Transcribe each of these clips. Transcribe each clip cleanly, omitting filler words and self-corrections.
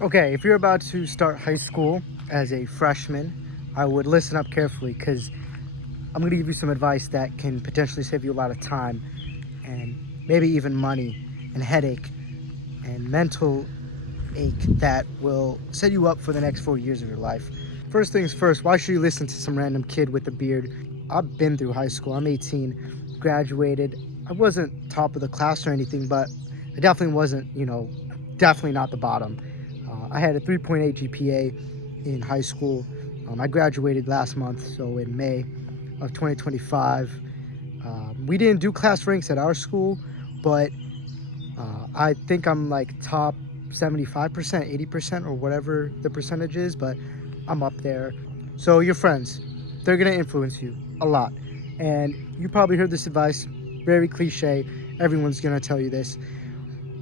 Okay, if you're about to start high school as a freshman, I would listen up carefully because I'm going to give you some advice that can potentially save you a lot of time and maybe even money and headache and mental ache that will set you up for the next 4 years of your life. First things first, why should you listen to some random kid with a beard? I've been through high school. I'm 18, graduated. I wasn't top of the class or anything, but I definitely wasn't, definitely not the bottom. I had a 3.8 GPA in high school. I graduated last month, so in May of 2025. We didn't do class ranks at our school, but I think I'm like top 75%, 80%, or whatever the percentage is, but I'm up there. So your friends, they're going to influence you a lot. And you probably heard this advice, very cliche. Everyone's going to tell you this.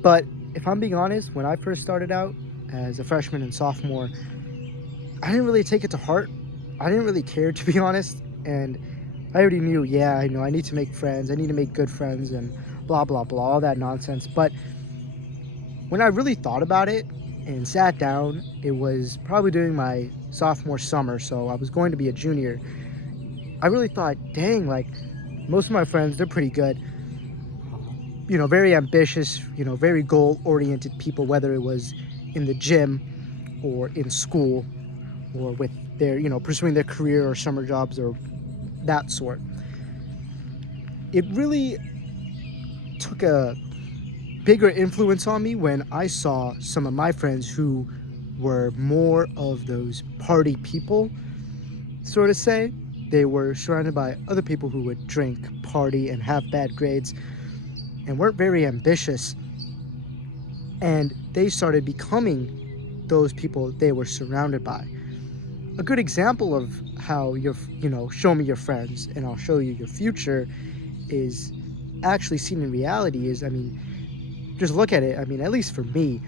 But if I'm being honest, when I first started out as a freshman and sophomore, I didn't really take it to heart. I didn't really care, to be honest. And I already knew, yeah, I know I need to make friends. I need to make good friends and blah, blah, blah, all that nonsense. But when I really thought about it and sat down, it was probably during my sophomore summer. So I was going to be a junior. I really thought, dang, like most of my friends, they're pretty good. Very ambitious, very goal oriented people, whether it was in the gym or in school or with their, pursuing their career or summer jobs or that sort. It really took a bigger influence on me when I saw some of my friends who were more of those party people, sort of say. They were surrounded by other people who would drink, party, and have bad grades and weren't very ambitious. And they started becoming those people they were surrounded by. A good example of how show me your friends and I'll show you your future is actually seen in reality is, just look at it. At least for me,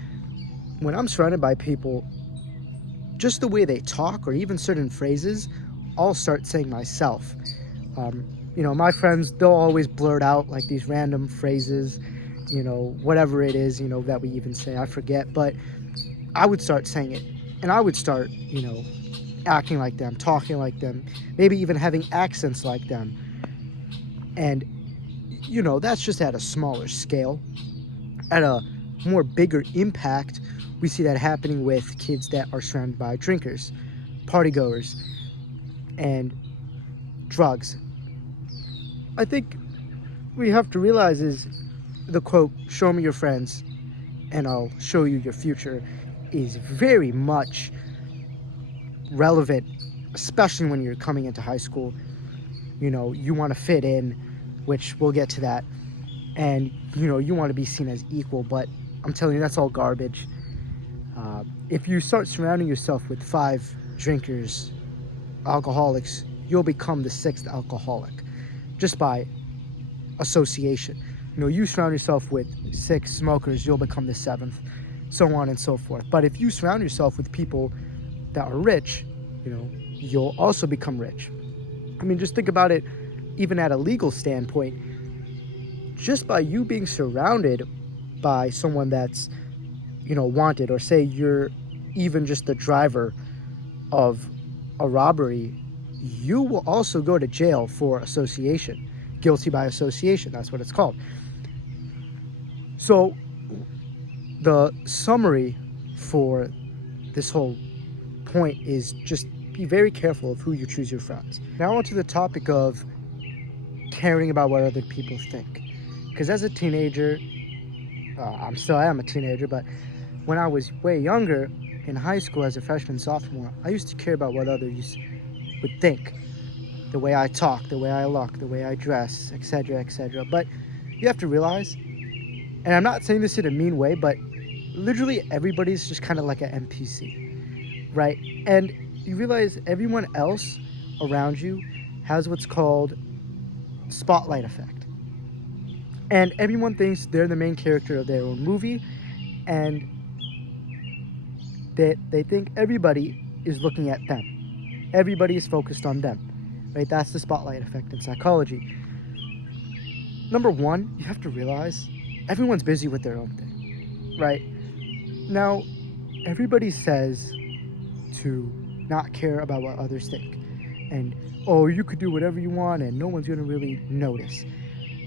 when I'm surrounded by people, just the way they talk or even certain phrases, I'll start saying myself. My friends, they'll always blurt out like these random phrases, whatever it is, that we even say, I forget, but I would start saying it and I would start, acting like them, talking like them, maybe even having accents like them. And, that's just at a smaller scale. At a more bigger impact, we see that happening with kids that are surrounded by drinkers, partygoers, and drugs. I think we have to realize is the quote, show me your friends and I'll show you your future, is very much relevant, especially when you're coming into high school. You want to fit in, which we'll get to that. And, you want to be seen as equal, but I'm telling you, that's all garbage. If you start surrounding yourself with 5 drinkers, alcoholics, you'll become the 6th alcoholic just by association. You surround yourself with 6 smokers, you'll become the 7th, so on and so forth. But if you surround yourself with people that are rich, you'll also become rich. Just think about it, even at a legal standpoint. Just by you being surrounded by someone that's, wanted, or say you're even just the driver of a robbery, you will also go to jail for association. Guilty by association, that's what it's called. So the summary for this whole point is just be very careful of who you choose your friends. Now on to the topic of caring about what other people think. Because as a teenager, I am a teenager, but when I was way younger, in high school as a freshman, sophomore, I used to care about what others would think. The way I talk, the way I look, the way I dress, etc., etc. But you have to realize, and I'm not saying this in a mean way, but literally everybody's just kind of like an NPC, right? And you realize everyone else around you has what's called spotlight effect. And everyone thinks they're the main character of their own movie, and they think everybody is looking at them. Everybody is focused on them, right? That's the spotlight effect in psychology. Number one, you have to realize everyone's busy with their own thing, right? Now, everybody says to not care about what others think. And, oh, you could do whatever you want and no one's going to really notice.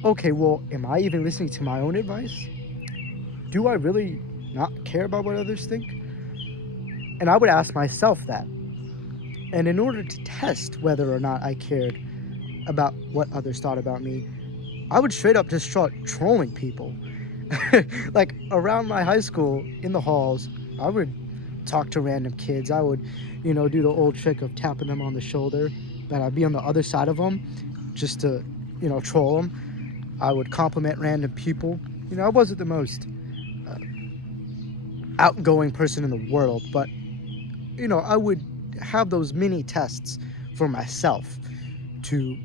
Okay, well, am I even listening to my own advice? Do I really not care about what others think? And I would ask myself that. And in order to test whether or not I cared about what others thought about me, I would straight up just start trolling people. Like around my high school, in the halls, I would talk to random kids. I would, do the old trick of tapping them on the shoulder, but I'd be on the other side of them just to, troll them. I would compliment random people. I wasn't the most outgoing person in the world, but, I would have those mini tests for myself to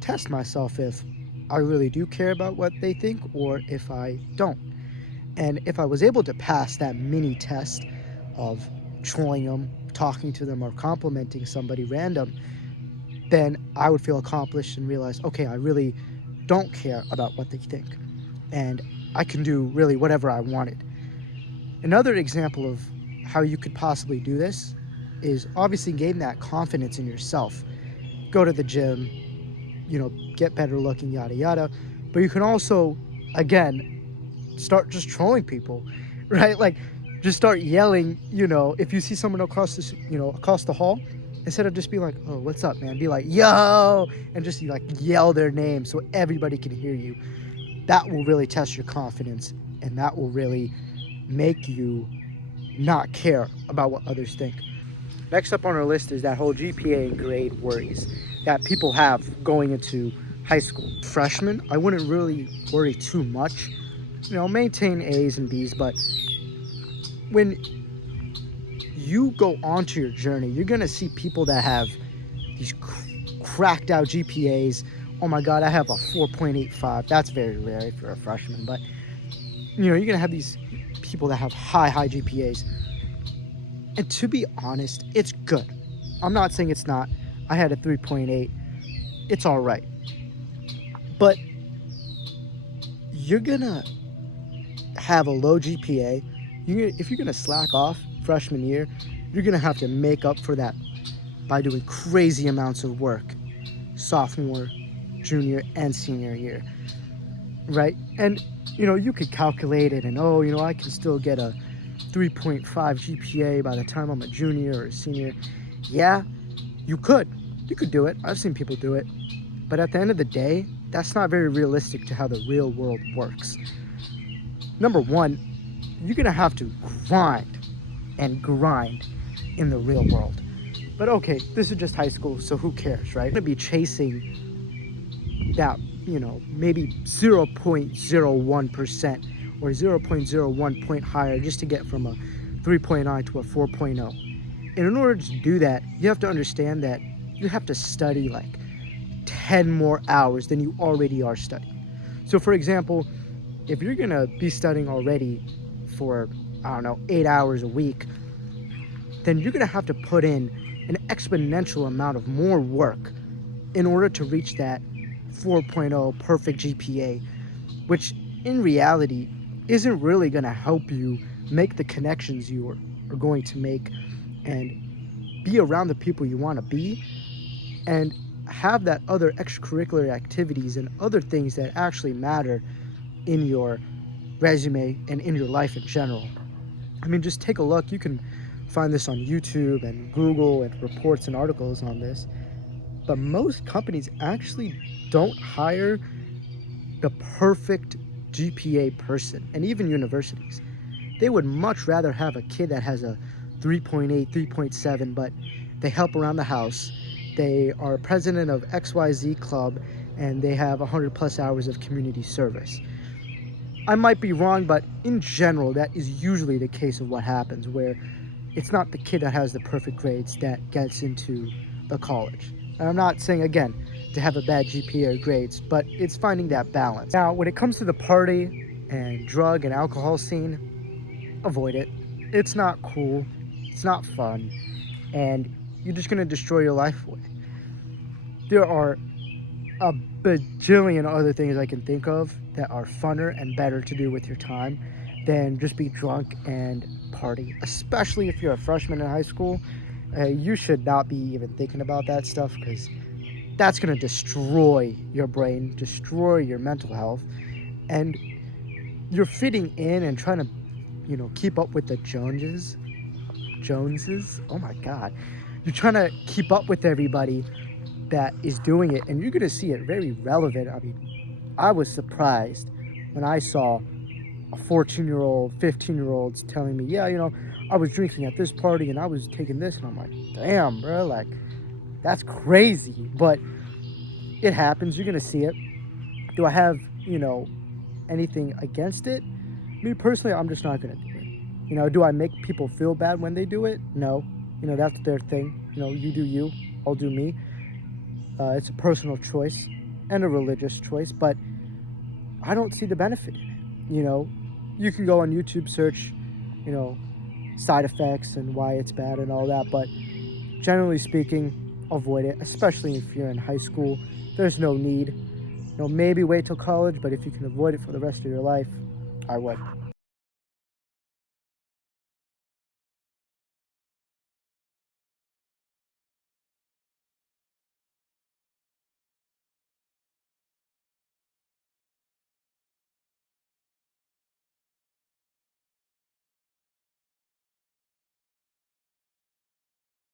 test myself if I really do care about what they think or if I don't. And if I was able to pass that mini test of trolling them, talking to them, or complimenting somebody random, then I would feel accomplished and realize, okay, I really don't care about what they think. And I can do really whatever I wanted. Another example of how you could possibly do this is obviously gain that confidence in yourself. Go to the gym, get better looking, yada yada. But you can also, again, start just trolling people, right? Like, just start yelling. If you see someone across this, across the hall, instead of just being like, "Oh, what's up, man?" Be like, "Yo," and just like yell their name so everybody can hear you. That will really test your confidence, and that will really make you not care about what others think. Next up on our list is that whole GPA and grade worries that people have going into high school. Freshmen, I wouldn't really worry too much. Maintain A's and B's, but when you go onto your journey, you're going to see people that have these cracked out GPAs. Oh my God, I have a 4.85. That's very rare if you're a freshman, but you're going to have these people that have high GPAs. And to be honest, it's good. I'm not saying it's not. I had a 3.8. It's all right. But you're going to have a low GPA. If you're going to slack off freshman year, you're going to have to make up for that by doing crazy amounts of work sophomore, junior, and senior year, right? And, you could calculate it and, I can still get a 3.5 GPA by the time I'm a junior or a senior. Yeah, you could do it. I've seen people do it. But at the end of the day, that's not very realistic to how the real world works. Number one, you're going to have to grind in the real world. But okay, this is just high school, so who cares, right? You're going to be chasing that, maybe 0.01% or 0.01 point higher just to get from a 3.9 to a 4.0. And in order to do that, you have to understand that you have to study like 10 more hours than you already are studying. So for example, if you're going to be studying already for, 8 hours a week, then you're going to have to put in an exponential amount of more work in order to reach that 4.0 perfect GPA, which in reality isn't really going to help you make the connections you are going to make and be around the people you want to be and have that other extracurricular activities and other things that actually matter in your resume and in your life in general. I mean, just take a look. You can find this on YouTube and Google and reports and articles on this. But most companies actually don't hire the perfect GPA person, and even universities. They would much rather have a kid that has a 3.8, 3.7, but they help around the house. They are president of XYZ club, and they have 100 plus hours of community service. I might be wrong, but in general, that is usually the case of what happens, where it's not the kid that has the perfect grades that gets into the college. And I'm not saying, again, to have a bad GPA or grades, but it's finding that balance. Now, when it comes to the party and drug and alcohol scene, avoid it. It's not cool. It's not fun. And you're just going to destroy your life away. There are a bajillion other things I can think of that are funner and better to do with your time than just be drunk and party, especially if you're a freshman in high school. You should not be even thinking about that stuff because that's going to destroy your brain, destroy your mental health, and you're fitting in and trying to, keep up with the Joneses. Oh my God. You're trying to keep up with everybody that is doing it, and you're going to see it very relevant. I mean, I was surprised when I saw a 14-year-old, 15-year-olds telling me, yeah, I was drinking at this party and I was taking this. And I'm like, damn, bro, like, that's crazy. But it happens. You're going to see it. Do I have, anything against it? Me personally, I'm just not going to do it. Do I make people feel bad when they do it? No. That's their thing. You do you, I'll do me. It's a personal choice and a religious choice, but I don't see the benefit in it. You can go on YouTube, search, side effects and why it's bad and all that, but generally speaking, avoid it, especially if you're in high school. There's no need. Maybe wait till college, but if you can avoid it for the rest of your life, I would.